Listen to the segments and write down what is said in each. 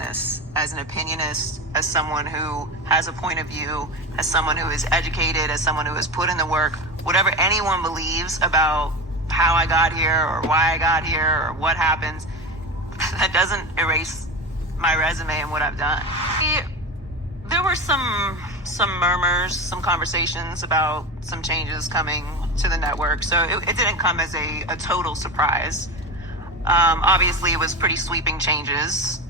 as an opinionist, as someone who has a point of view, as someone who is educated, as someone who has put in the work, whatever anyone believes about how I got here or why I got here or what happens, that doesn't erase my resume and what I've done. There were some murmurs, some conversations about some changes coming to the network, so it didn't come as a total surprise. Obviously, it was pretty sweeping changes.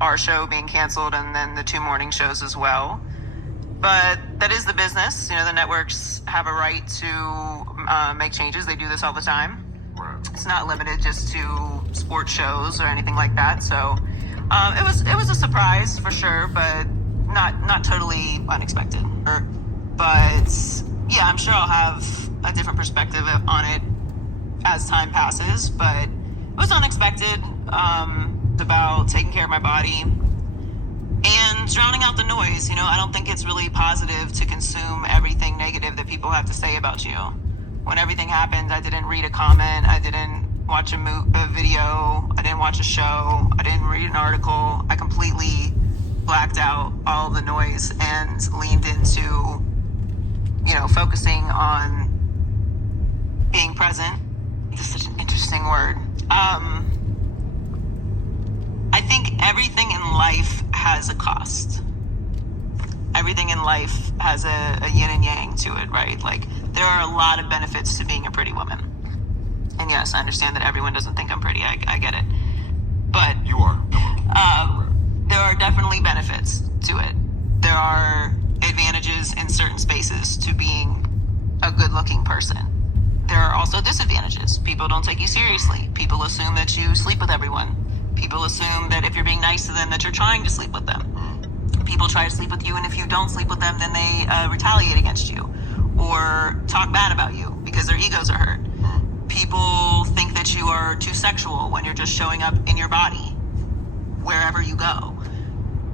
Our show being canceled and then the 2 morning shows as well. But that is the business. You know, the networks have a right to make changes. They do this all the time. Right. It's not limited just to sports shows or anything like that. So it was a surprise for sure, but not totally unexpected. But yeah, I'm sure I'll have a different perspective on it as time passes. But it was unexpected. About taking care of my body and drowning out the noise. You know, I don't think it's really positive to consume everything negative that people have to say about you. When everything happened, I didn't read a comment, I didn't watch a video, I didn't watch a show, I didn't read an article. I completely blacked out all the noise and leaned into, you know, focusing on being present. It's such an interesting word. I think everything in life has a cost. Everything in life has a yin and yang to it, right? Like, there are a lot of benefits to being a pretty woman. And yes, I understand that everyone doesn't think I'm pretty. I get it. But you are. There are definitely benefits to it. There are advantages in certain spaces to being a good-looking person. There are also disadvantages. People don't take you seriously. People assume that you sleep with everyone. People assume that if you're being nice to them, that you're trying to sleep with them. People try to sleep with you, and if you don't sleep with them, then they retaliate against you or talk bad about you because their egos are hurt. People think that you are too sexual when you're just showing up in your body wherever you go.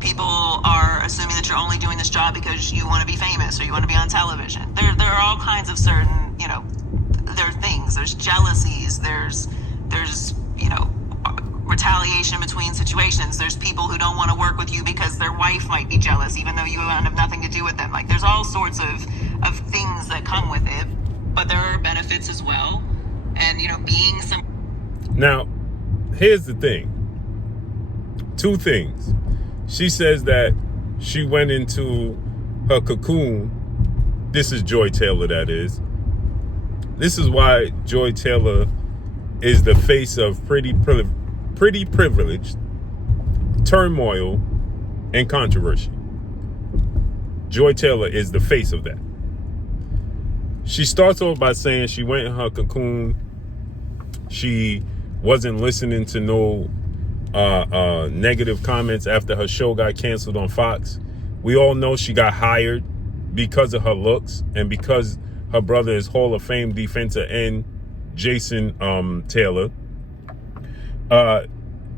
People are assuming that you're only doing this job because you want to be famous or you want to be on television. There are all kinds of certain, you know, there are things. There's jealousies. There's you know, retaliation between situations. There's people who don't want to work with you because their wife might be jealous, even though you have nothing to do with them. Like, there's all sorts of things that come with it, but there are benefits as well. And, you know, being some... Now, here's the thing. 2 things. She says that she went into her cocoon. This is Joy Taylor, that is. This is why Joy Taylor is the face of pretty privileged, turmoil, and controversy. Joy Taylor is the face of that. She starts off by saying she went in her cocoon. She wasn't listening to no negative comments after her show got canceled on Fox. We all know she got hired because of her looks and because her brother is Hall of Fame defensive end Jason Taylor.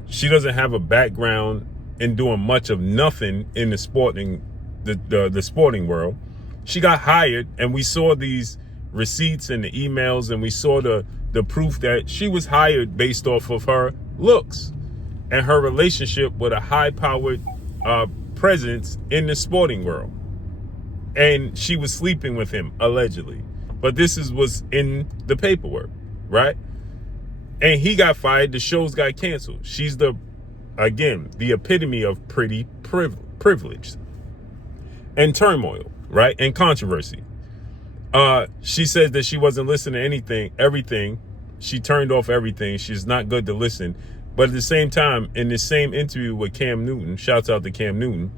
She doesn't have a background in doing much of nothing in the sporting world. She got hired, and we saw these receipts and the emails, and we saw the proof that she was hired based off of her looks and her relationship with a high-powered presence in the sporting world. And she was sleeping with him, allegedly. But this was in the paperwork, right? And he got fired. The shows got canceled. She's the epitome of pretty privileged and turmoil, right? And controversy. She says that she wasn't listening to everything. She turned off everything. She's not good to listen. But at the same time, in the same interview with Cam Newton, shouts out to Cam Newton,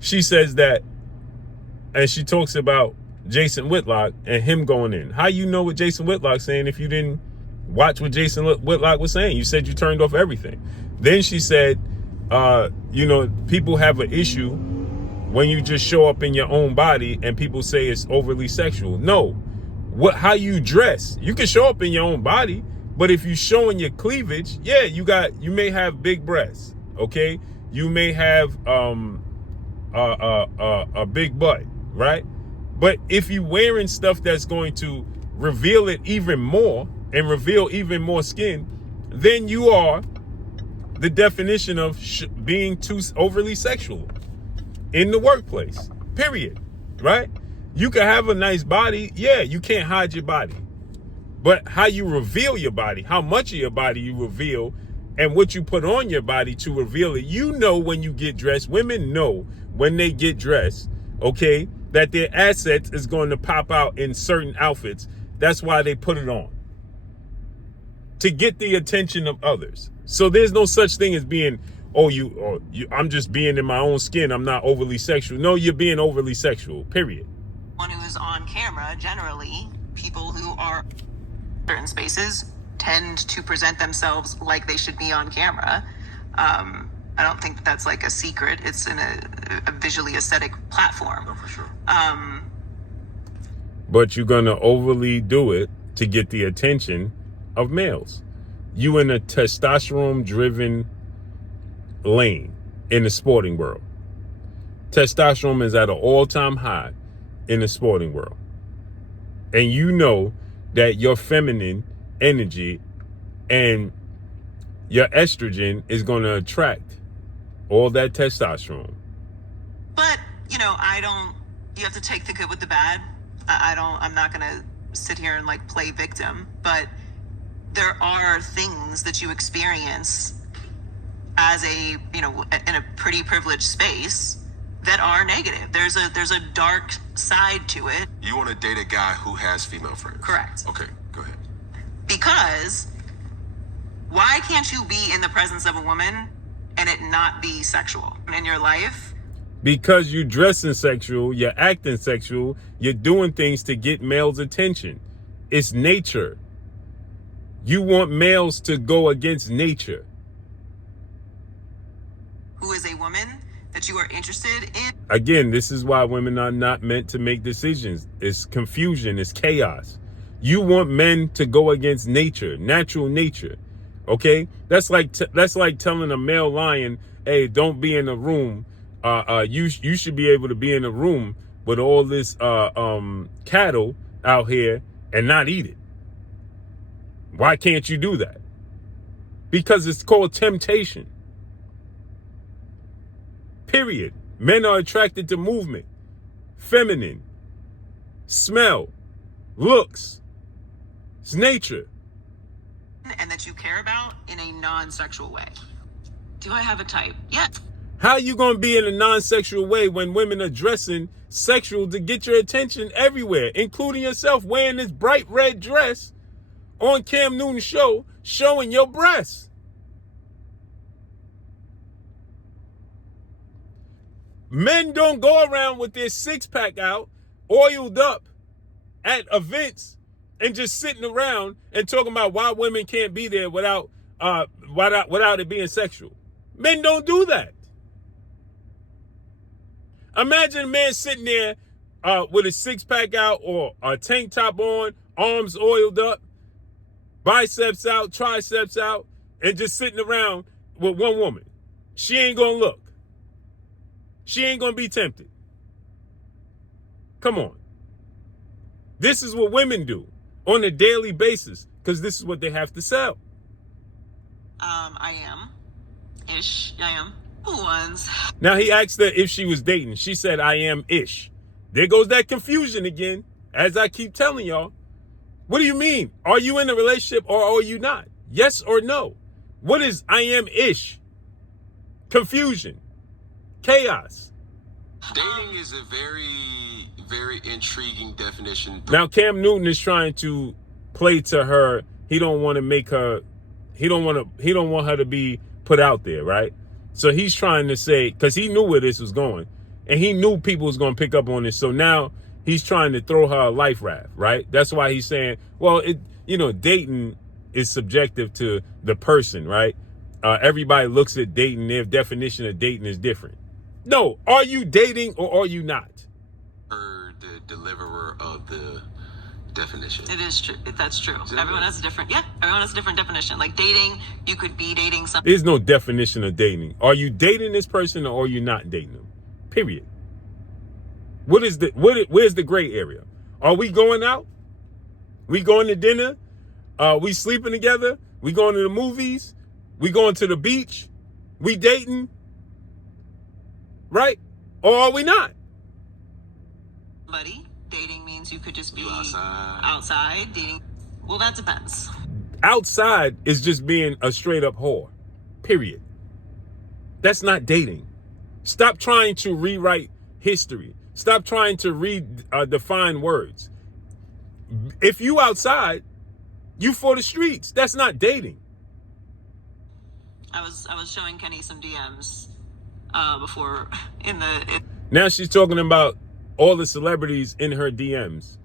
she says that, and she talks about Jason Whitlock and him going in. How you know what Jason Whitlock's saying if you didn't watch what Jason Whitlock was saying? You said you turned off everything. Then she said, you know, people have an issue when you just show up in your own body and people say it's overly sexual. No, how you dress. You can show up in your own body, but if you're showing your cleavage, yeah, you may have big breasts, okay? You may have a big butt, right? But if you're wearing stuff that's going to reveal it even more and reveal even more skin, then you are the definition of being too overly sexual in the workplace, period, right? You can have a nice body. Yeah, you can't hide your body. But how you reveal your body, how much of your body you reveal, and what you put on your body to reveal it. You know when you get dressed. Women know when they get dressed, okay, that their assets is going to pop out in certain outfits. That's why they put it on. To get the attention of others. So there's no such thing as being, I'm just being in my own skin. I'm not overly sexual. No, you're being overly sexual, period. One who is on camera, generally, people who are in certain spaces tend to present themselves like they should be on camera. I don't think that's like a secret. It's in a visually aesthetic platform. No, for sure. But you're going to overly do it to get the attention of males. You in a testosterone-driven lane in the sporting world. Testosterone is at an all-time high in the sporting world. And you know that your feminine energy and your estrogen is going to attract all that testosterone. But, you have to take the good with the bad. I'm not going to sit here and like play victim, but there are things that you experience as in a pretty privileged space that are negative. There's a dark side to it. You want to date a guy who has female friends? Correct. Okay, go ahead. Because why can't you be in the presence of a woman and it not be sexual in your life? Because you dressing sexual, you're acting sexual, you're doing things to get males' attention. It's nature. You want males to go against nature. Who is a woman that you are interested in? Again, this is why women are not meant to make decisions. It's confusion, it's chaos. You want men to go against nature, natural nature. Okay? That's like telling a male lion, hey, don't be in a room. You should be able to be in a room with all this cattle out here and not eat it. Why can't you do that? Because it's called temptation. Period. Men are attracted to movement, feminine, smell, looks. It's nature. And that you care about in a non-sexual way. Do I have a type? Yeah. How you gonna be in a non-sexual way when women are dressing sexual to get your attention everywhere, including yourself wearing this bright red dress on Cam Newton's show, showing your breasts? Men don't go around with their six-pack out, oiled up at events and just sitting around and talking about why women can't be there without it being sexual. Men don't do that. Imagine a man sitting there with a six-pack out or a tank top on, arms oiled up, biceps out, triceps out, and just sitting around with one woman. She ain't gonna look. She ain't gonna be tempted. Come on. This is what women do on a daily basis because this is what they have to sell. I am. Cool ones. Now he asked her if she was dating. She said, I am ish. There goes that confusion again, as I keep telling y'all. What do you mean? Are you in a relationship or are you not? Yes or no? What is I am ish? Confusion. Chaos. Dating is a very, very intriguing definition. Now Cam Newton is trying to play to her. He don't want her to be put out there, right? So he's trying to say, because he knew where this was going, and he knew people was going to pick up on this. So now he's trying to throw her a life raft, right? That's why he's saying, well, dating is subjective to the person, right? Everybody looks at dating. Their definition of dating is different. No, are you dating or are you not? The deliverer of the definition. It is true. That's true. Everyone has a different definition. Like dating, you could be dating someone. There's no definition of dating. Are you dating this person or are you not dating them? Period. Where's the gray area? Are we going out? We going to dinner? We sleeping together? We going to the movies? We going to the beach? We dating? Right? Or are we not? Buddy, dating means you could just be You outside dating. Well, that depends. Outside is just being a straight up whore. Period. That's not dating. Stop trying to rewrite history. Stop trying to redefine words. If you outside, you for the streets. That's not dating. I was showing Kenny some DMs before Now she's talking about all the celebrities in her DMs.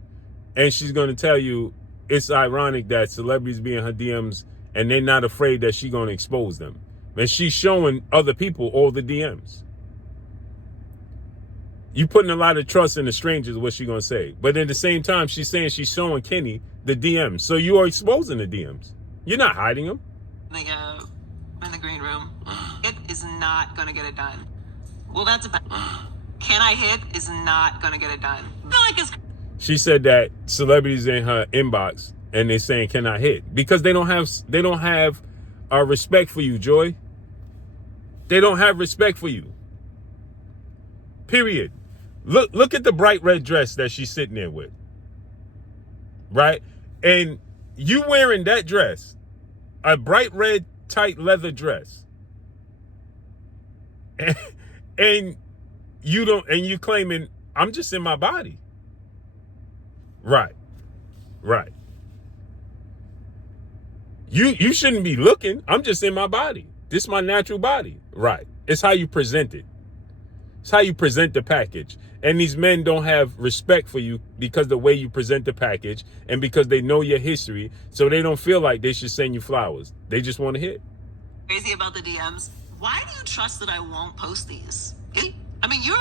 And she's going to tell you it's ironic that celebrities be in her DMs and they're not afraid that she's going to expose them. And she's showing other people all the DMs. You putting a lot of trust in the strangers, what she going to say. But at the same time, she's saying she's showing Kenny the DMs. So you are exposing the DMs. You're not hiding them. in the green room. It is not going to get it done. Well, that's about. Can I hit is not going to get it done. I feel like it's. She said that celebrities in her inbox and they're saying, "Can I hit?" Because they don't have respect for you, Joy. They don't have respect for you. Period. Look at the bright red dress that she's sitting there with. Right? And you wearing that dress, a bright red tight leather dress. And you claiming I'm just in my body. Right. You shouldn't be looking. I'm just in my body. This is my natural body. Right. It's how you present it. It's how you present the package. And these men don't have respect for you because the way you present the package and because they know your history, so they don't feel like they should send you flowers. They just want to hit. Crazy about the DMs. Why do you trust that I won't post these? I mean, you're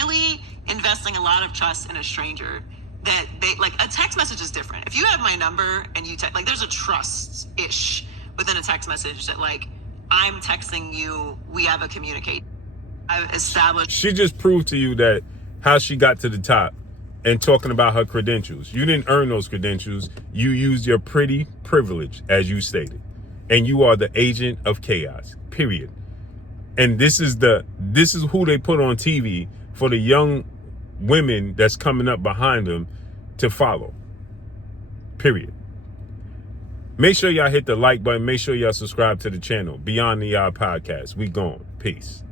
really investing a lot of trust in a stranger that they like. A text message is different. If you have my number and you text, like, there's a trust-ish within a text message that, like, I'm texting you, we have a communicate. I've established. She just proved to you that how she got to the top and talking about her credentials. You didn't earn those credentials. You used your pretty privilege, as you stated. And you are the agent of chaos, period. And this is who they put on TV for the young women that's coming up behind them to follow. Period. Make sure y'all hit the like button. Make sure y'all subscribe to the channel. Beyond the Yard Podcast. We gone. Peace.